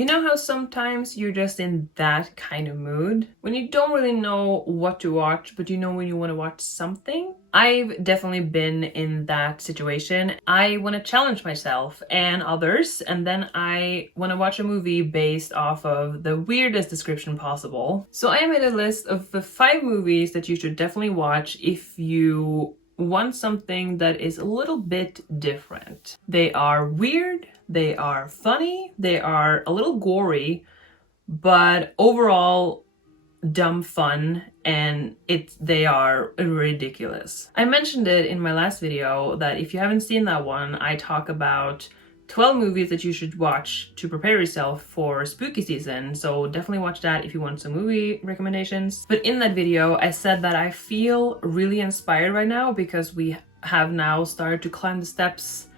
You know how sometimes you're just in that kind of mood? When you don't really know what to watch, but you know when you want to watch something? I've definitely been in that situation. I want to challenge myself and others, and then I want to watch a movie based off of the weirdest description possible. So I made a list of the 5 movies that you should definitely watch if you want something that is a little bit different. They are weird, they are funny, they are a little gory, but overall dumb fun, and they are ridiculous. I mentioned it in my last video that if you haven't seen that one, I talk about 12 movies that you should watch to prepare yourself for spooky season, so definitely watch that if you want some movie recommendations. But in that video, I said that I feel really inspired right now because we have now started to climb the steps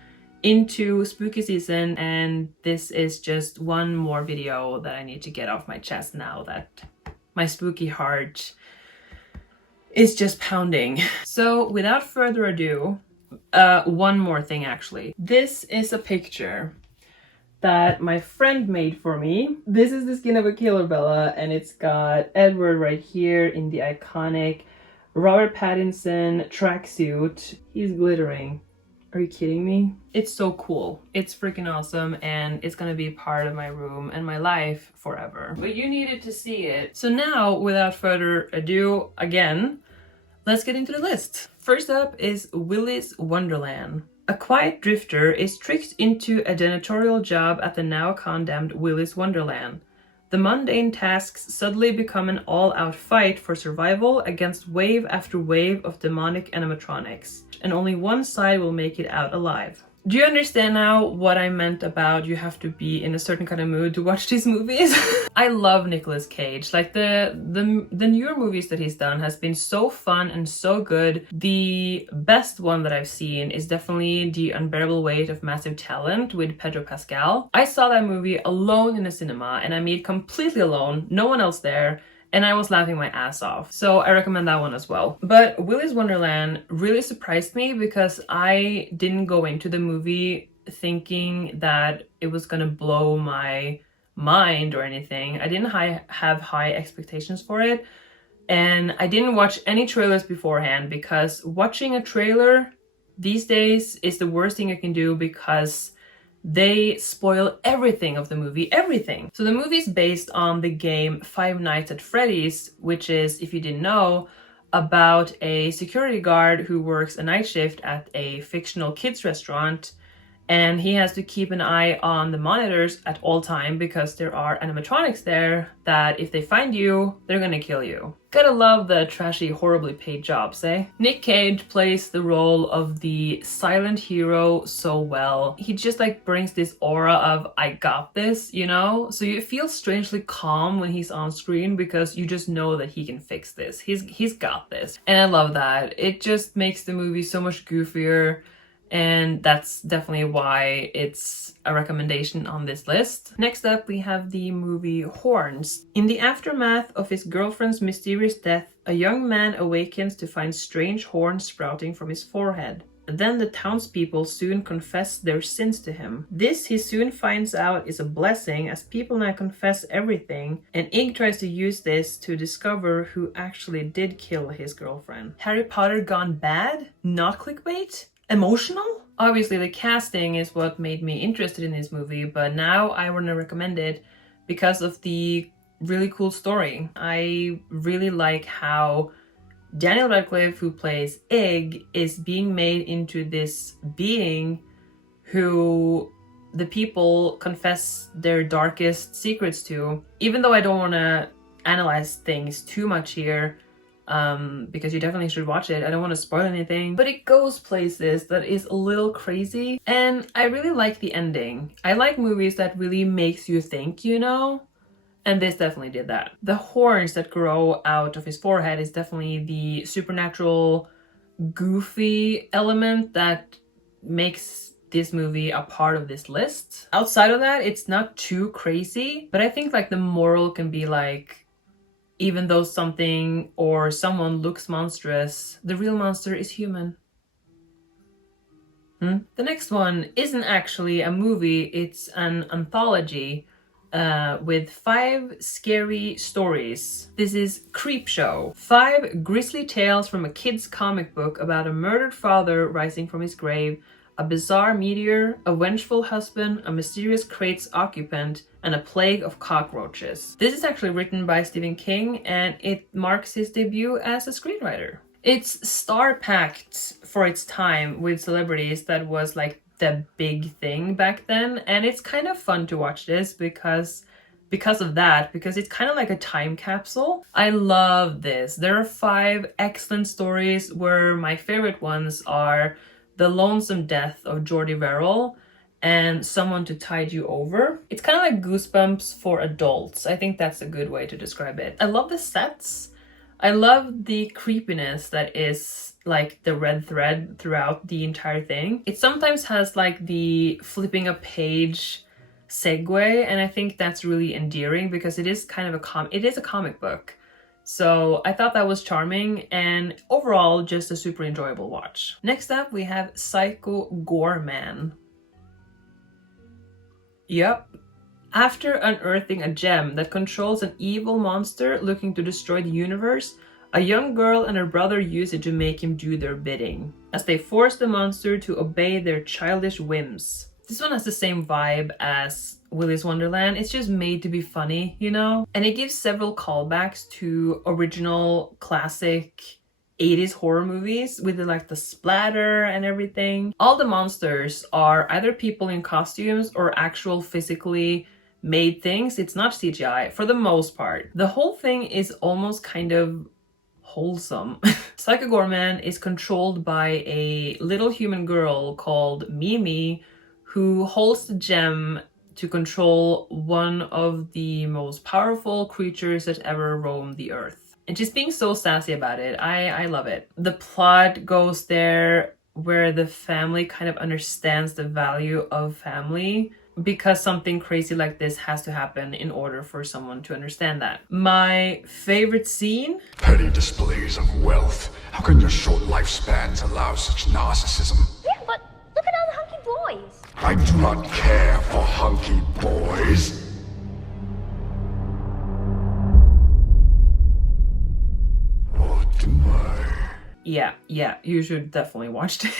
into spooky season, and this is just one more video that I need to get off my chest now that my spooky heart is just pounding. So without further ado, one more thing actually. This is a picture that my friend made for me. This is the skin of a killer Bella, and it's got Edward right here in the iconic Robert Pattinson tracksuit. He's glittering. Are you kidding me? It's so cool. It's freaking awesome, and it's gonna be part of my room and my life forever. But you needed to see it. So now, without further ado, again, let's get into the list. First up is Willy's Wonderland. A quiet drifter is tricked into a janitorial job at the now condemned Willy's Wonderland. The mundane tasks suddenly become an all-out fight for survival against wave after wave of demonic animatronics, and only one side will make it out alive. Do you understand now what I meant about you have to be in a certain kind of mood to watch these movies? I love Nicolas Cage. Like the newer movies that he's done has been so fun and so good. The best one that I've seen is definitely The Unbearable Weight of Massive Talent with Pedro Pascal. I saw that movie alone in a cinema, and I made completely alone, no one else there, and I was laughing my ass off. So I recommend that one as well. But Willy's Wonderland really surprised me because I didn't go into the movie thinking that it was gonna blow my mind or anything. I didn't have high expectations for it. And I didn't watch any trailers beforehand because watching a trailer these days is the worst thing you can do because they spoil everything of the movie, everything. So the movie is based on the game Five Nights at Freddy's, which is, if you didn't know, about a security guard who works a night shift at a fictional kids restaurant, and he has to keep an eye on the monitors at all time because there are animatronics there that if they find you, they're gonna kill you. Gotta love the trashy, horribly paid jobs, eh? Nick Cage plays the role of the silent hero so well. He just like brings this aura of I got this, you know? So you feel strangely calm when he's on screen because you just know that he can fix this. He's got this. And I love that. It just makes the movie so much goofier. And that's definitely why it's a recommendation on this list. Next up, we have the movie Horns. In the aftermath of his girlfriend's mysterious death, a young man awakens to find strange horns sprouting from his forehead. Then the townspeople soon confess their sins to him. This, he soon finds out, is a blessing as people now confess everything, and Ig tries to use this to discover who actually did kill his girlfriend. Harry Potter gone bad? Not clickbait? Emotional? Obviously the casting is what made me interested in this movie, but now I want to recommend it because of the really cool story. I really like how Daniel Radcliffe, who plays Ig, is being made into this being who the people confess their darkest secrets to. Even though I don't want to analyze things too much here, because you definitely should watch it. I don't want to spoil anything, but it goes places that is a little crazy, and I really like the ending. I like movies that really makes you think, you know? And this definitely did that. The horns that grow out of his forehead is definitely the supernatural, goofy element that makes this movie a part of this list. Outside of that, it's not too crazy, but I think like the moral can be like, even though something or someone looks monstrous, the real monster is human. The next one isn't actually a movie, it's an anthology with 5 scary stories. This is Creepshow. 5 grisly tales from a kid's comic book about a murdered father rising from his grave, a bizarre meteor, a vengeful husband, a mysterious crate's occupant, and a plague of cockroaches. This is actually written by Stephen King, and it marks his debut as a screenwriter. It's star-packed for its time with celebrities. That was like the big thing back then, and it's kind of fun to watch this because of that, because it's kind of like a time capsule. I love this. There are 5 excellent stories, where my favorite ones are The Lonesome Death of Geordie Verrill and Someone to Tide You Over. It's kind of like Goosebumps for adults. I think that's a good way to describe it. I love the sets. I love the creepiness that is like the red thread throughout the entire thing. It sometimes has like the flipping a page segue, and I think that's really endearing because it is kind of a comic book. So I thought that was charming, and overall just a super enjoyable watch. Next up we have Psycho Goreman. Yep. After unearthing a gem that controls an evil monster looking to destroy the universe, a young girl and her brother use it to make him do their bidding, as they force the monster to obey their childish whims. This one has the same vibe as Willy's Wonderland. It's just made to be funny, you know? And it gives several callbacks to original classic 80s horror movies with the splatter and everything. All the monsters are either people in costumes or actual physically made things. It's not CGI for the most part. The whole thing is almost kind of wholesome. Psycho Goreman is controlled by a little human girl called Mimi, who holds the gem to control one of the most powerful creatures that ever roamed the earth. And she's being so sassy about it. I love it. The plot goes there where the family kind of understands the value of family, because something crazy like this has to happen in order for someone to understand that. My favorite scene? Petty displays of wealth. How can your short lifespans allow such narcissism? Yeah, but look at all the hunky boys. I do not care for hunky boys. Or do I? Yeah, you should definitely watch it.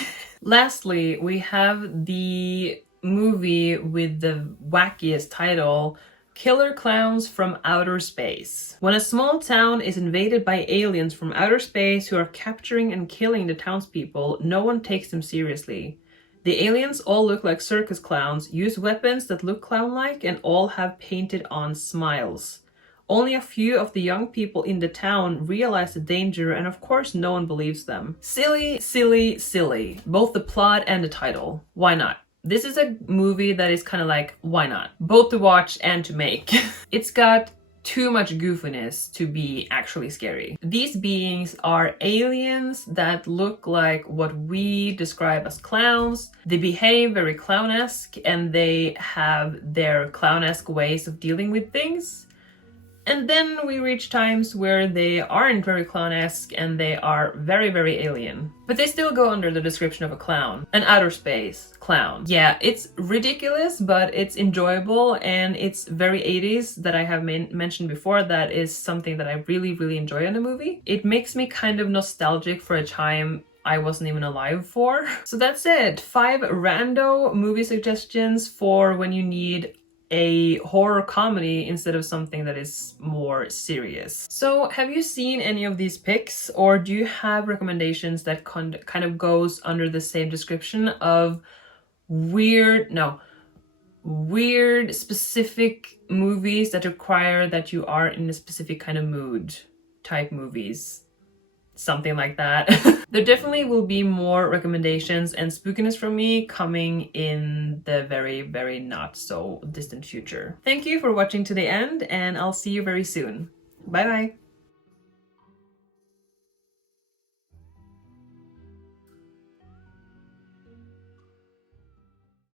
Lastly, we have the movie with the wackiest title, Killer Klowns from Outer Space. When a small town is invaded by aliens from outer space who are capturing and killing the townspeople, no one takes them seriously. The aliens all look like circus clowns, use weapons that look clown-like, and all have painted on smiles. Only a few of the young people in the town realize the danger, and of course no one believes them. Silly, silly, silly. Both the plot and the title. Why not? This is a movie that is kind of like, why not? Both to watch and to make. It's got too much goofiness to be actually scary. These beings are aliens that look like what we describe as clowns. They behave very clownesque, and they have their clownesque ways of dealing with things. And then we reach times where they aren't very clownesque and they are very, very alien. But they still go under the description of a clown. An outer space clown. Yeah, it's ridiculous, but it's enjoyable, and it's very 80s that I have mentioned before. That is something that I really, really enjoy in a movie. It makes me kind of nostalgic for a time I wasn't even alive for. So that's it. 5 rando movie suggestions for when you need a horror comedy instead of something that is more serious. So have you seen any of these picks, or do you have recommendations that kind of goes under the same description of weird specific movies that require that you are in a specific kind of mood type movies? Something like that. There definitely will be more recommendations and spookiness from me coming in the very, very not so distant future. Thank you for watching to the end, and I'll see you very soon. Bye bye.